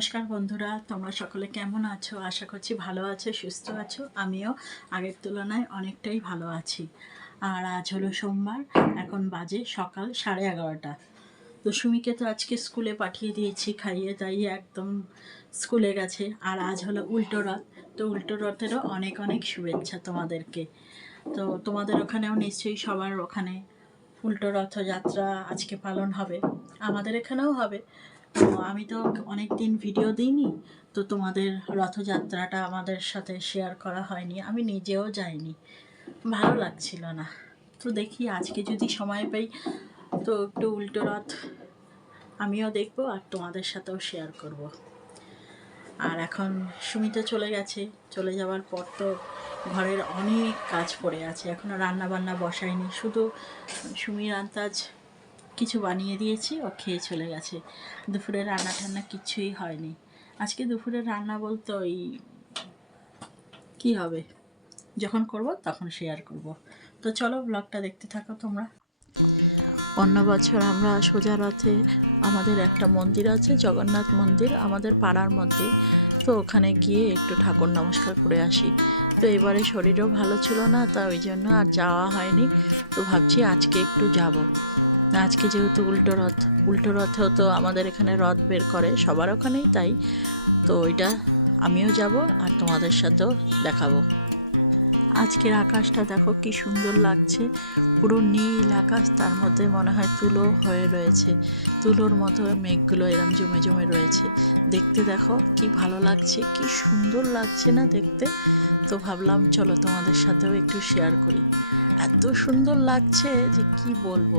নমস্কার বন্ধুরা, তোমরা সকলে কেমন আছো? আশা করছি ভালো আছো, সুস্থ আছো। আমিও আগের তুলনায় অনেকটাই ভালো আছি। আর আজ হলো সোমবার, এখন বাজে সকাল 11:30। তো সুমিকে তো আজকে স্কুলে পাঠিয়ে দিয়েছি, খাইয়ে দাইয়ে একদম স্কুলে গেছে। আর আজ হলো উল্টো রথ। তো উল্টো রথেরও অনেক অনেক শুভেচ্ছা তোমাদেরকে। তো তোমাদের ওখানেও নিশ্চয়ই সবার ওখানে উল্টো রথযাত্রা আজকে পালন হবে, আমাদের এখানেও হবে। তো আমি তো অনেক দিন ভিডিও দিইনি, তো তোমাদের রথযাত্রাটা আমাদের সাথে শেয়ার করা হয়নি, আমি নিজেও যাইনি, ভালো লাগছিল না। তো দেখি আজকে যদি সময় পাই তো একটু উল্টো রথ আমিও দেখবো আর তোমাদের সাথেও শেয়ার করব। আর এখন সুমিতা চলে গেছে, চলে যাওয়ার পর তো ঘরের অনেক কাজ পড়ে আছে, এখনও রান্না বান্না বসাইনি, শুধু সুমির আন্তাজ কিছু বানিয়ে দিয়েছি, ও খেয়ে চলে গেছে। দুপুরে রান্না টান্না কিছুই হয়নি। আজকে দুপুরে রান্না বলতে ওই কী হবে, যখন করব তখন শেয়ার করব। তো চলো ব্লগটা দেখতে থাকো তোমরা। অন্য বছর আমরা সোজা রথে আমাদের একটা মন্দির আছে, জগন্নাথ মন্দির, আমাদের পাড়ার মধ্যে, তো ওখানে গিয়ে একটু ঠাকুর নমস্কার করে আসি। তো এবারে শরীরও ভালো ছিল না, তা ওই জন্য আর যাওয়া হয়নি। তো ভাবছি আজকে একটু যাব। আজকে যেহেতু উল্টো রথেও তো আমাদের এখানে রথ বের করে, সবার ওখানেই তাই। তো ওইটা আমিও যাব আর তোমাদের সাথেও দেখাবো। আজকের আকাশটা দেখো কি সুন্দর লাগছে, পুরো নীল আকাশ, তার মধ্যে মনে হয় তুলো হয়ে রয়েছে, তুলোর মতো মেঘগুলো এরম জমে জমে রয়েছে। দেখতে দেখো কি ভালো লাগছে, কি সুন্দর লাগছে না দেখতে। তো ভাবলাম চলো তোমাদের সাথেও একটু শেয়ার করি। এত সুন্দর লাগছে যে কি বলবো,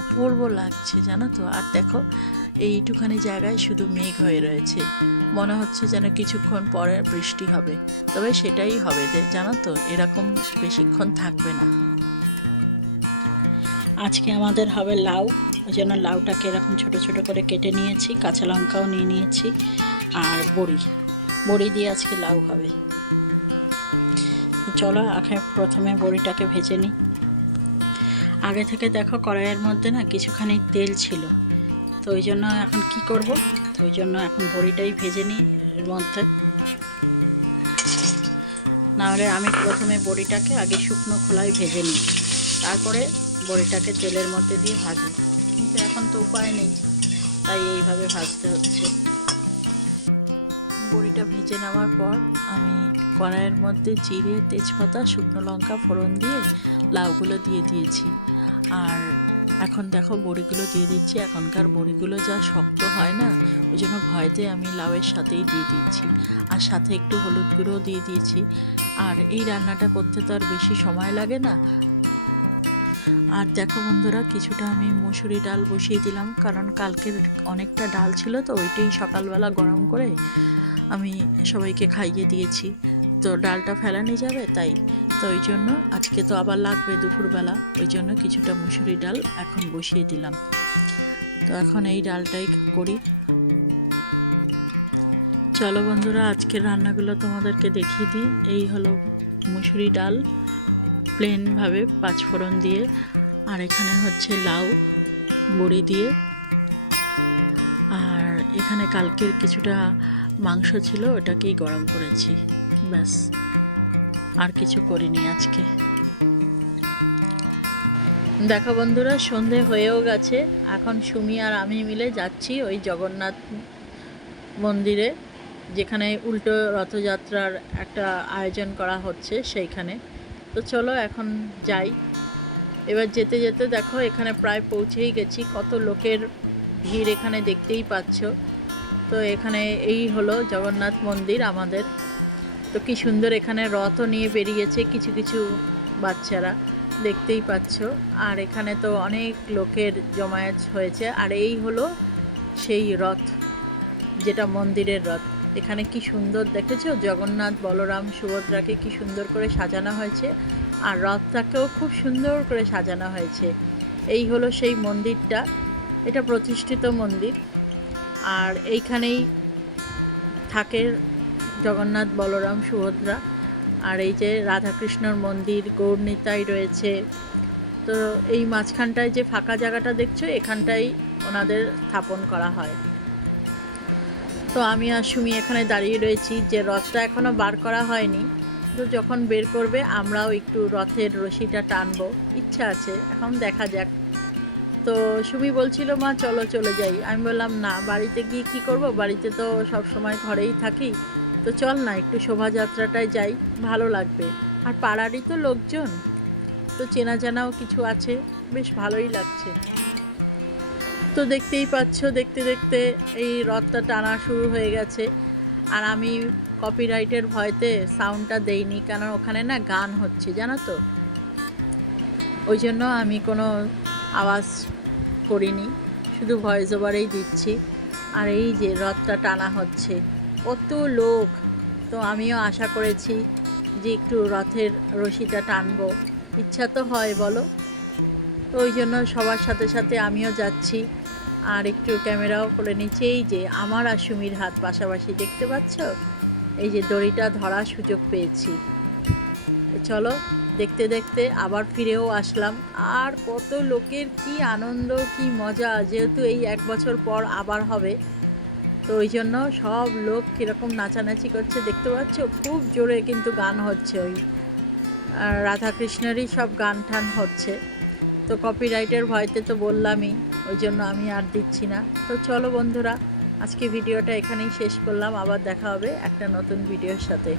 অপূর্ব লাগছে জানো তো। আর দেখো এইটুখানি জায়গায় শুধু মেঘ হয়ে রয়েছে, মনে হচ্ছে যেন কিছুক্ষণ পরে বৃষ্টি হবে। তবে সেটাই হবে যে জানো তো, এরকম বেশিক্ষণ থাকবে না। আজকে আমাদের হবে লাউ, ওই জন্য লাউটাকে এরকম ছোট ছোট করে কেটে নিয়েছি, কাঁচা লঙ্কাও নিয়ে নিয়েছি, আর বড়ি দিয়ে আজকে লাউ হবে। চলো আগে প্রথমে বড়িটাকে ভেজে নিই। আগে থেকে দেখো কড়াইয়ের মধ্যে না কিছুখানি তেল ছিল, তো ওই জন্য এখন কি করব, তো ওই জন্য এখন বড়িটাই ভেজে নিই এর মধ্যে। নাহলে আমি প্রথমে বড়িটাকে আগে শুকনো খোলায় ভেজে নিই, তারপরে বড়িটাকে তেলের মধ্যে দিয়ে ভাজি, কিন্তু এখন তো উপায় নেই, তাই এইভাবে ভাজতে হচ্ছে। বড়িটা ভেজে নেওয়ার পর আমি কড়াইয়ের মধ্যে জিরে, তেজপাতা, শুকনো লঙ্কা ফোড়ন দিয়ে লাউগুলো দিয়ে দিয়েছি। আর এখন দেখো বড়িগুলো দিয়ে দিচ্ছি। এখনকার বড়িগুলো যা শক্ত হয় না, ওই জন্য ভয়তে আমি লাউয়ের সাথেই দিয়ে দিচ্ছি, আর সাথে একটু হলুদ গুঁড়োও দিয়ে দিয়েছি। আর এই রান্নাটা করতে তো আর বেশি সময় লাগে না। আর দেখো বন্ধুরা, কিছুটা আমি মুসুরি ডাল বসিয়ে দিলাম, কারণ কালকের অনেকটা ডাল ছিল, তো ওইটাই সকালবেলা গরম করে আমি সবাইকে খাইয়ে দিয়েছি। তো ডালটা ফেলানি যাবে তাই, তো ওই জন্য আজকে তো আবার লাগবে দুপুরবেলা, ওই জন্য কিছুটা মুসুরি ডাল এখন বসিয়ে দিলাম। তো এখন এই ডালটাই করি। চলো বন্ধুরা, আজকের রান্নাগুলো তোমাদেরকে দেখিয়ে দিই। এই হলো মুসুরি ডাল প্লেনভাবে পাঁচফোড়ন দিয়ে, আর এখানে হচ্ছে লাউ বড়ি দিয়ে, আর এখানে কালকের কিছুটা মাংস ছিল, ওটাকেই গরম করেছি, ব্যাস, আর কিছু করিনি আজকে। দেখো বন্ধুরা, সন্ধে হয়েও গেছে, এখন সুমি আর আমি মিলে যাচ্ছি ওই জগন্নাথ মন্দিরে, যেখানে উল্টো রথযাত্রার একটা আয়োজন করা হচ্ছে সেইখানে। তো চলো এখন যাই। এবার যেতে যেতে দেখো এখানে প্রায় পৌঁছেই গেছি, কত লোকের ভিড় এখানে দেখতেই পাচ্ছ। তো এখানে এই হলো জগন্নাথ মন্দির আমাদের। তো কি সুন্দর এখানে রথও নিয়ে বেরিয়েছে কিছু কিছু বাচ্চারা, দেখতেই পাচ্ছ। আর এখানে তো অনেক লোকের জমায়েত হয়েছে। আর এই হলো সেই রথ, যেটা মন্দিরের রথ। এখানে কি সুন্দর দেখেছো, জগন্নাথ, বলরাম, সুভদ্রাকে কি সুন্দর করে সাজানো হয়েছে, আর রথটাকেও খুব সুন্দর করে সাজানো হয়েছে। এই হলো সেই মন্দিরটা, এটা প্রতিষ্ঠিত মন্দির। আর এইখানেই থাকে জগন্নাথ, বলরাম, সুভদ্রা। আর এই যে রাধাকৃষ্ণর মন্দির, গৌরনিতাই রয়েছে। তো এই মাঝখানটায় যে ফাঁকা জায়গাটা দেখছো, এখানটাই ওনাদের স্থাপন করা হয়। তো আমি আর সুমি এখানে দাঁড়িয়ে রয়েছি, যে রথটা এখনও বার করা হয়নি, তো যখন বের করবে আমরাও একটু রথের রশিটা টানবো, ইচ্ছা আছে, এখন দেখা যাক। তো সুমি বলছিল মা চলো চলে যাই, আমি বললাম না, বাড়িতে গিয়ে কি করব, বাড়িতে তো সব সময় ঘরেই থাকি, তো চল না একটু শোভাযাত্রাটায় যাই, ভালো লাগবে। আর পাড়ারই তো লোকজন, তো চেনা জানাও কিছু আছে, বেশ ভালোই লাগছে। তো দেখতেই পাচ্ছ, দেখতে দেখতে এই রথটা টানা শুরু হয়ে গেছে। আর আমি কপিরাইটের ভয়তে সাউন্ডটা দেইনি, কারণ ওখানে না গান হচ্ছে জানো তো, ওই জন্য আমি কোনো আওয়াজ করিনি, শুধু ভয়েস ওভারেই দিচ্ছি। আর এই যে রথটা টানা হচ্ছে, কত লোক, তো আমিও আশা করেছি যে একটু রথের রশিটা টানবো, ইচ্ছা তো হয় বলো। তো ওই জন্য সবার সাথে সাথে আমিও যাচ্ছি, আর একটু ক্যামেরাও করে নিচ্ছি। এই যে আমার আর সুমির হাত পাশাপাশি, দেখতে পাচ্ছ, এই যে দড়িটা ধরার সুযোগ পেয়েছি। চলো দেখতে দেখতে আবার ফিরেও আসলাম। আর কত লোকের কি আনন্দ, কি মজা, যেহেতু এই 1 বছর পর আবার হবে, তো ওই জন্য সব লোক কীরকম নাচানাচি করছে দেখতে পাচ্ছ, খুব জোরে কিন্তু গান হচ্ছে, ওই রাধাকৃষ্ণেরই সব গান টান হচ্ছে। তো কপিরাইটের ভয়তে তো বললামই, ওই জন্য আমি আর দিচ্ছি না। তো চলো বন্ধুরা, আজকে ভিডিওটা এখানেই শেষ করলাম, আবার দেখা হবে একটা নতুন ভিডিওর সাথে।